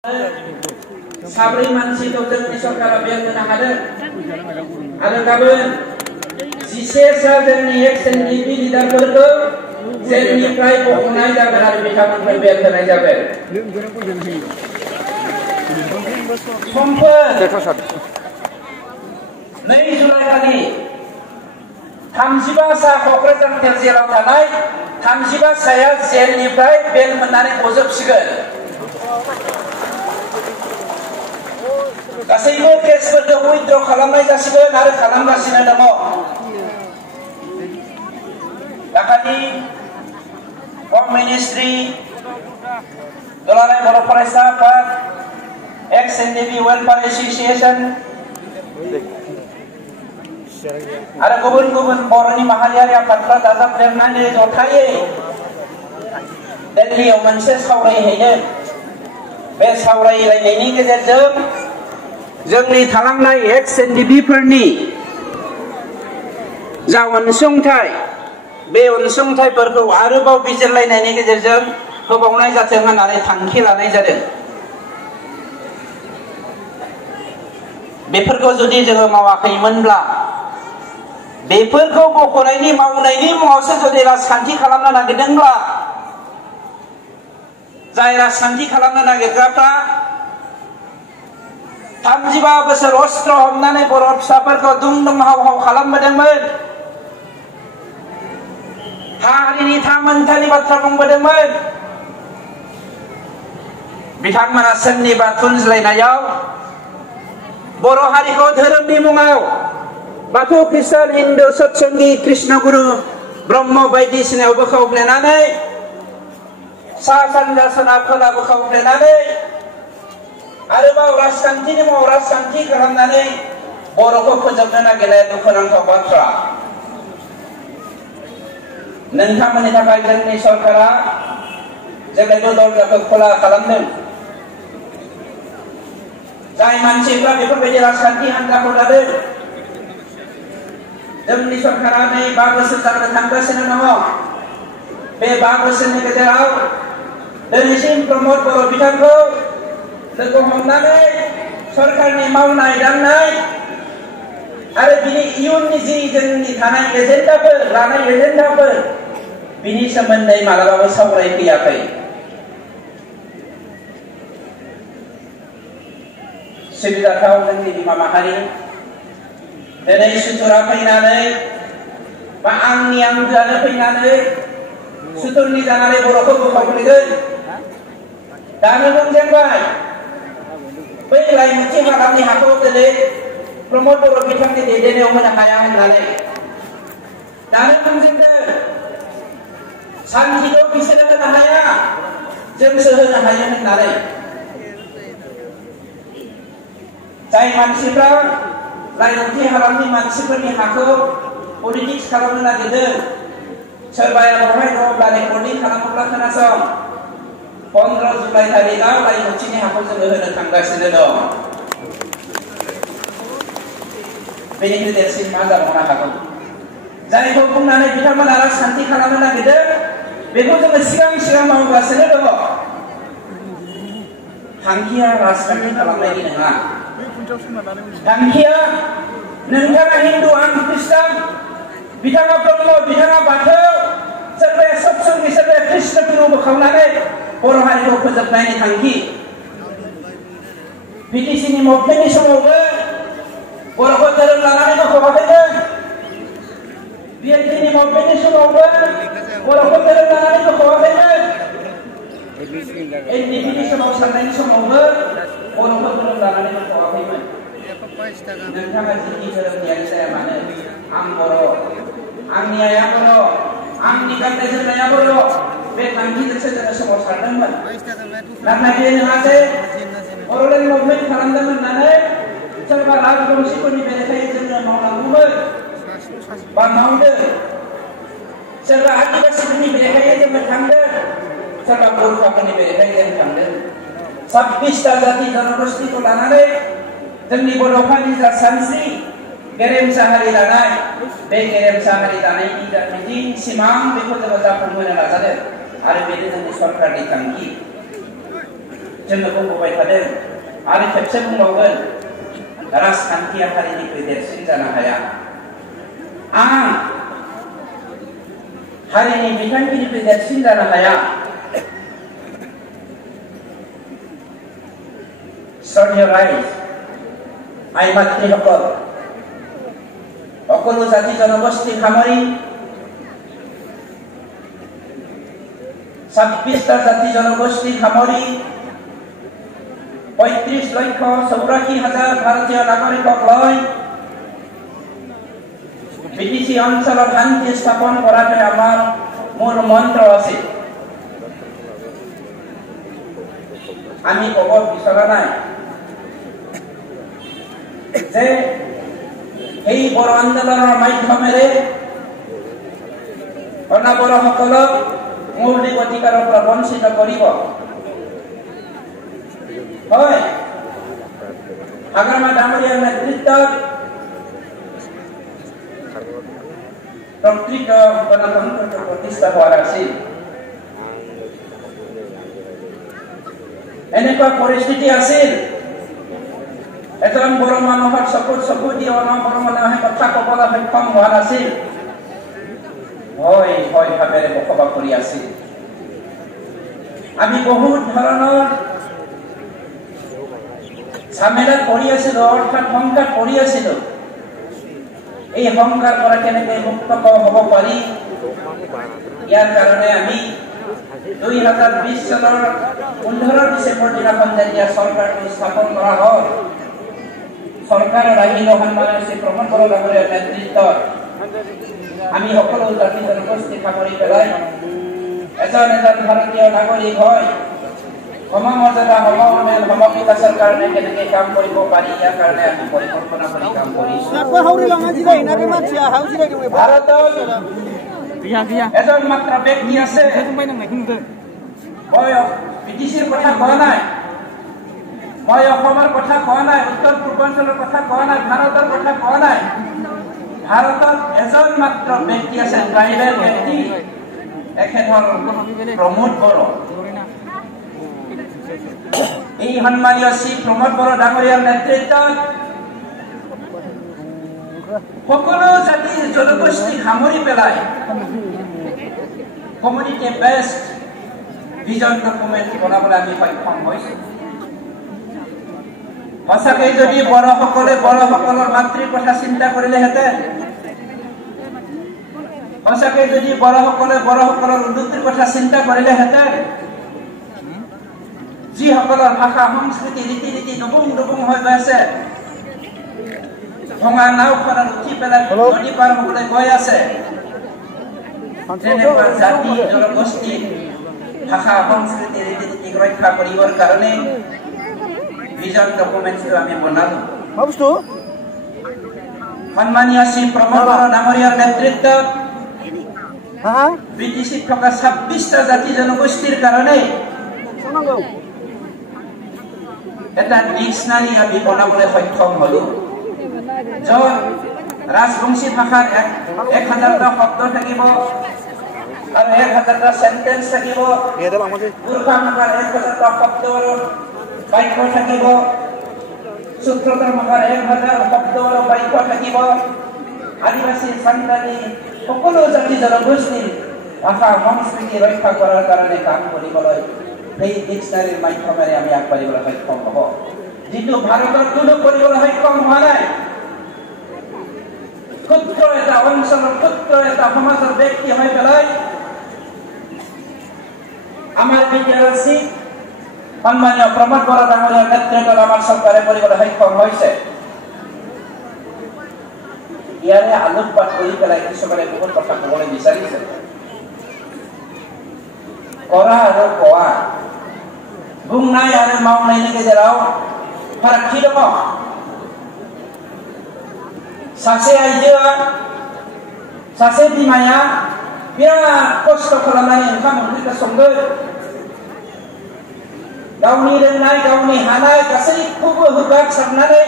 Sabri mansi dokter nisokara biar kena ada kabin sisa dari action TV tidak berdo jadi try pokoknya jangan ada bikaman biar kena jabe kompas Nei Julai kali Tamsiba sa Kokrajang terjelang tanai Tamsiba saya zel nifai bel menarik bozok sigal Kasihmu kes berdoa withdraw kalamai jasikan hari kalam kasihnya demo. Yakni Home Ministry, Dolar Boro Foresta Park, XNDB Welfare Association, ada gubun-gubun Boroni Mahaliar yang patra dasar Fernande Jotai, dan dia menses haurai hanya, bes haurai lain ini kejar जोंनि थालांनाय XNDB-फोरनि जा अनसुंथाइ बे अनसुंथाइफोरखौ आरोबाव बिजिरलायनायनि गेजेरजों होबावनाय जाथों होननानै थांखि लानाय जादों बेफोरखौ जुदि जोङो मावाखैमोनब्ला बेफोरखौ बख'नायनि मावनायनि मुङावसो जुदि राजखान्थि खालामनो नागिरदोंब्ला जाय राजखान्थि खालामनो नागिरग्राफ्रा 35 बोसोर अस्त्र हमनानै बर' फिसाफोरखौ दुम-दुम हाव-हाव खालामबोदोंमोन हारिनि थामोनथानि बाथ्रा बुंबोदोंमोन बिथांमोना सोरनिबा थुनज्लायनायाव बर' हारिखौ धोरोमनि मुङाव बाथौ ख्रिस्टान हिन्दु सतसंगी कृष्णगुरु ब्रह्म बायदिसिनायाव बोखावफ्लेनानै सा सानजा सोनाब खोला बोखावफ्लेनानै आरोबाव राजखान्थिनि मुङाव राजखान्थि खालामनानै बर'खौ फोजोबनो नागिरनाया दुखुनांथाव बाथ्रा नोंथांमोननि थाखाय जोंनि सरकारा जेब्लायबो दरजाखौ खुला खालामदों जाय मानसिफ्रा बेफोरबायदि राजखान्थि हान्जाखौ दादों जोंनि सरकारा नै 5 बोसोर जानो थांगासिनो दङ बे 5 बोसोरनि गेजेराव दिनैसिम प्रमद बर' बिथांखौ लोगो हमनानै सरकारनि मावनाय दांनाय आरो बिनि इयुननि जि जोंनि थानाय एजेन्डाफोर लानाय एजेन्डाफोर बिनि सोमोन्दै मालाबाबो सावरायफैयाखै सिबिजाथाव जोंनि बिमा माहारि दिनै सुथुरा फैनानै बा आंनि आंगोआनो फैनानै सुथुरनि जानानै बर'खौ बोखावफ्लेगोन दानो बुंजेनबाय बै लाइमोनथि हालामनि हाखौ दिनै प्रमद बर' बिथांनि दैदेननायाव होनो हाया होननानै दानो बुंजेनदों सान्थिखौ बिसोरो होनो हाया जोंसो होनो हायो होननानै जाय मानसिफ्रा लाइमोनथि हालामनि मानसिफोरनि हाखौ पलिटिक्स खालामनो नागिरदों सोरबाया बहाय दङब्ला रेकर्डिं खालामोब्ला खोनासं 15 जुलाइ तारिखआव लाइमोनथिनि हाखौ जोङो होनो थांगासिनो दं बेनिफ्राय देरसिन मा जाबावनो हागौ जायखौ बुंनानै बिथांमोना राजखान्थि खालामनो नागिरदों बेखौ जोङो सिगां मावगासिनो दङ थांखिया राजखान्थि खालामनायनि नङा थांखिया नोंथाङा हिन्दु आं ख्रिस्टान बिथाङा ब्रह्म बिथाङा बाथौ सोरबाया सतसंगी सोरबाया कृष्णगुरु बोखावनानै बर' हारिखौ फोजोबनायनि थांखि बिटिसिनि मुभमेन्टनि समावबो बर'खौ धोरोम लानानै बोखावाखैमोन बिएनपिनि मुभमेन्टनि समावबो बर'खौ धोरोम लानानै बोखावाखैमोन एनडिपिनि समाव साननायनि समावबो बर'खौ धोरोम लानानै बोखावाखैमोन नोंथाङा जिखि धोरोमनियानो जाया मानो आं बर' आंनि आइया बर' आंनि गाननाय जोमनाया बर' बे थांखिजोंसो जोङो सोमावसारदोंमोन नाथाय बे नङासै बर'लेण्ड मुभमेन्ट खालामदोंमोन होननानै सोरबा राजबंशीफोरनि बेरेखायै जोङो मावनांगौमोन बा मावदों सोरबा आदिबासिफोरनि बेरेखायै जोङो थांदों सोरबा बर'फोरनि बेरेखायै जों थांदों 26टा जाति जनगोष्ठीखौ लानानै जोंनि बड'फानि जा सानस्रि गेरेमसा हारि दानाय बे गेरेमसा हारि दानायनि मिजिं सिमां बेखौ जोङो जाफुंहोनो नाजादों आरो बेनो जोंनि सरकारनि थांखि जोङो बुंबोबाय थादों आरो खेबसे बुंबावगोन राजखान्थिया हारिनिख्रुइ देरसिन जानो हाया। आं हारिनि बिथांखिनिफ्राय देरसिन जानो हाया। শ্রদ্ধেয় রাইজ আই মাতৃসকল সকলো জাতি জনগোষ্ঠী সামৰি 26টা জাতি জনগোষ্ঠী সামৰি 35,84,000 ভাৰতীয় নাগৰিকক লৈ বিটিসি অঞ্চলত শান্তি স্থাপন কৰাটো আমাৰ মূল মন্ত্ৰ আছে। আমি ক'ব বিচৰা নাই যে এই বড় আন্দোলনৰ মাধ্যমেৰে অনাবৰসকলক মৌলিক অধিকাৰৰ পৰা বঞ্চিত কৰিব। হয়, হাগ্ৰামা ডাঙৰীয়াৰ নেতৃত্বত প্ৰকৃত গণতন্ত্ৰ প্ৰতিষ্ঠা হোৱা আছিল। এনেকুৱা পৰিস্থিতি আছিল এজন বড় মানুহৰ চকুত চকু দি অনবড় মানুহে কথা ক'বলৈ সক্ষম হোৱা নাছিল। ভয় ভাৱেৰে বসবাস কৰি আছিল। আমি বহুত ধৰণৰ ঝামেলাত পৰি আছিলো, অৰ্থাৎ শংকাত পৰি আছিলো। এই শংকাৰ পৰা কেনেকৈ মুক্ত হ'ব পাৰি, ইয়াৰ কাৰণে আমি 2020 চনৰ 15 ডিচেম্বৰ দিনাখন যেতিয়া চৰকাৰটো স্থাপন কৰা হ'ল, চৰকাৰৰ আহিল সন্মানীয় শ্ৰী প্ৰমোদ বড়ো ডাঙৰীয়াৰ নেতৃত্বত আমি সকলো জাতি জনগোষ্ঠী সামৰি পেলাই এজন ভাৰতীয় নাগৰিক হয় সমমৰ্যাদা সমউন্নয়ন সমবিকাশৰ কাৰণে কেনেকৈ কাম কৰিব পাৰি, ইয়াৰ কাৰণে আমি পৰিকল্পনা কৰি কাম কৰিছোঁ। ভাৰতত এজন মাত্ৰ ব্যক্তি আছে, মই বিটিচিৰ কথা কোৱা নাই, মই অসমৰ কথা কোৱা নাই, উত্তৰ পূৰ্বাঞ্চলৰ কথা কোৱা নাই, ভাৰতৰ কথা কোৱা নাই। ভাৰতত এজন মাত্ৰ ব্যক্তি আছে, ট্ৰাইবেল ব্যক্তি, এখেত হ'ল প্ৰমোদ বড়ো। এই সন্মানীয় শ্ৰী প্ৰমোদ বড়ো ডাঙৰীয়াৰ নেতৃত্বত সকলো জাতি জনগোষ্ঠী সামৰি পেলাই কমিউনিটি বেস্ট ভিজন ডকুমেণ্ট বনাবলৈ আমি সক্ষম হৈছো। সঁচাকে যদি বড়োসকলে বড়োসকলৰ মাতৃৰ কথা চিন্তা কৰিলেহেঁতেন, সঁচাকে যদি বড়োসকলে বড়োসকলৰ উন্নতিৰ কথা চিন্তা কৰিলেহেঁতেন, যিসকলৰ ভাষা সংস্কৃতি ৰীতি নীতি ডুবুং হৈ গৈ আছে, ভঙা নাওখনত উঠি পেলাই নদী পাৰ হ'বলৈ গৈ আছে, তেনেকুৱা জাতি জনগোষ্ঠী ভাষা সংস্কৃতি ৰীতি নীতিক ৰক্ষা কৰিবৰ কাৰণে ভিজন ডকুমেণ্টটো আমি বনালো। সন্মানীয় শ্ৰী প্ৰমোদ বড়ো ডাঙৰীয়াৰ নেতৃত্বত বিটিচিত থকা 26টা জাতি জনগোষ্ঠীৰ কাৰণে এটা ডিক্সনাৰী আমি বনাবলৈ সক্ষম হলো, য'ত ৰাজবংশী ভাষাৰ 1000টা শব্দ থাকিব আৰু 1000টা সেন্টেন্স থাকিব, গুৰ্খা ভাষাৰ 1000টা শব্দ আৰু বাক্য থাকিব, সূত্ৰধৰ ভাষাৰ 1000 শব্দ আৰু বাক্য থাকিব। আদিবাসী সান্তালী সকলো জাতি জনগোষ্ঠীৰ ভাষা সংস্কৃতি ৰক্ষা কৰাৰ কাৰণে কাম কৰিবলৈ এই ডিক্সনাৰীৰ মাধ্যমেৰে আমি আগবাঢ়িবলৈ সক্ষম হ'ব, যিটো ভাৰতত কোনো কৰিবলৈ সক্ষম হোৱা নাই। ক্ষুদ্ৰ এটা অঞ্চলৰ ক্ষুদ্ৰ এটা সমাজৰ ব্যক্তি হৈ পেলাই আমাৰ বিদ্যাৰ্থী সন্মানীয় প্ৰমোদ বড়ো ডাঙৰীয়াৰ নেতৃত্বত আমাৰ চৰকাৰে কৰিবলৈ সক্ষম হৈছে। ইয়াৰে আলোকপাত কৰি পেলাই কিছুমানে বহুত কথা ক'বলৈ বিচাৰিছে। কৰা আৰু কোৱা, बुंनाय आरो मावनायनि गेजेराव फारागथि दङ। सासे आइजोआ, सासे बिमाया बिराद खस्थ' खालामनानै ओंखाम ओंख्रिखौ संगोन, गावनि रोंनाय गावनि हानाय गासैखौबो होगारसारनानै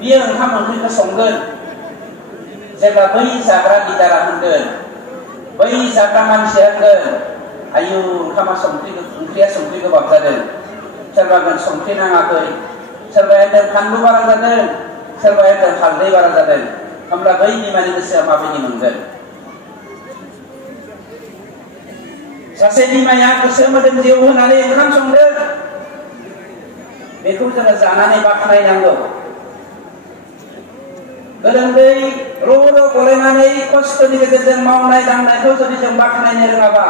बियो ओंखाम ओंख्रिखौ संगोन। जेब्ला बै जाग्रा लिडारा होनगोन, बै जाग्रा मानसिया होनगोन, आयु ओंखामा ओंख्रिया संख्रि गोबाब जादों, सोरबा संख्रि नाङाखै, सोरबाया होनदों फानलु बारा जादों, सोरबाया होनदों हालदै बारा जादों। होमब्ला बै बिमानि गोसोआ माबायदि मोनगोन? सासे बिमाया गोसो मोदोम जिउ होनानै ओंखाम संदों, बेखौ जोङो जानानै बाख्नायनांगौ। गोलोमदै र' र' गलायनानै खस्थ'नि गेजेरजों मावनाय दांनायखौ जुदि जों बाख्नायनो रोङाबा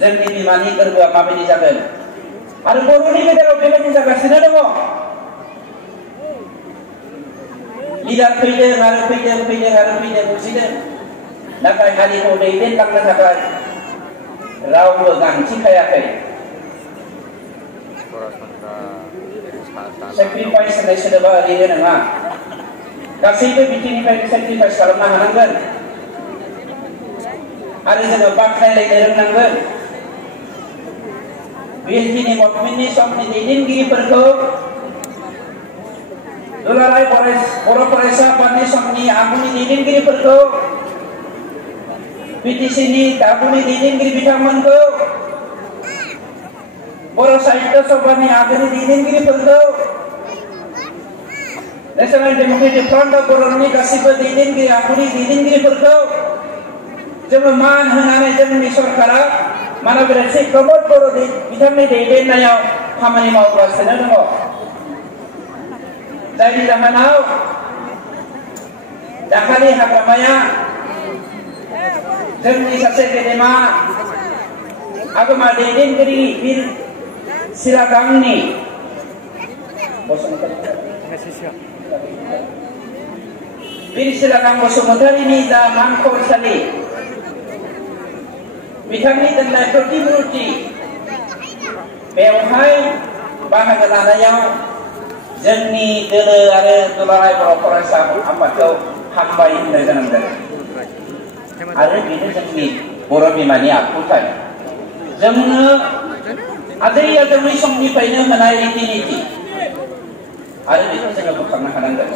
जोंनि बिमानि गोरबोआ माबायदि जागोन? आरो बर'नि गेजेराव बेबायदि जागासिनो दङ। लिडार फैदों आरो फैदों बुजिदों, नाथाय हारिखौ दैदेनलांनो थाखाय रावबो गांथिखायाखै। सेक्रिफाइस होननाय सोदोबा ओरैनो नङा, गासैबो बिथिंनिफ्राय सेक्रिफाइस खालामनो हानांगोन आरो जोङो बाख्नायलायनो रोंनांगोन। बिएनपिनि गभर्नमेन्टनि समनि दैदेनगिरिफोरखौ, दुलाराय बर' फरायसा आफादनि समनि आगुनि दैदेनगिरिफोरखौ, बिटिसिनि आगुनि दैदेनगिरि बिथांमोनखौ, बर' साहित्य सभानि आगुनि दैदेनगिरिफोरखौ, नेशनेल डेमोक्रेटिक फ्रन्ट अफ बर'नि गासिबो दैदेनगिरि आगुनि दैदेनगिरिफोरखौ जोङो मान होनानै जोंनि सरकारा मानबिराद श्री प्रमद बर' बिथांनि दैदेननायाव खामानि मावगासिनो दङ। जायनि जाहोनाव दाखालि हाग्रामाया जोंनि सासे गेदेमा आगोमा दैदेनगिरि बिर सिरागांनि बिर सिरागां बसुमतारीनि जा मानखौसालि बिथांनि दोननाय प्रतिमुर्ति बेवहाय बाहागो लानायाव जोंनि दोलो आरो दुलाराय बर' फरायसा आफादखौ हामबाय होननो गोनां जादों। आरो बेनो जोंनि बर' बिमानि आखुथाय। जोंनो आजै आजौनि समनिफ्रायनो होनाय रीति नीति आरो बेखौ जोङो बोखांनो हानांगोन।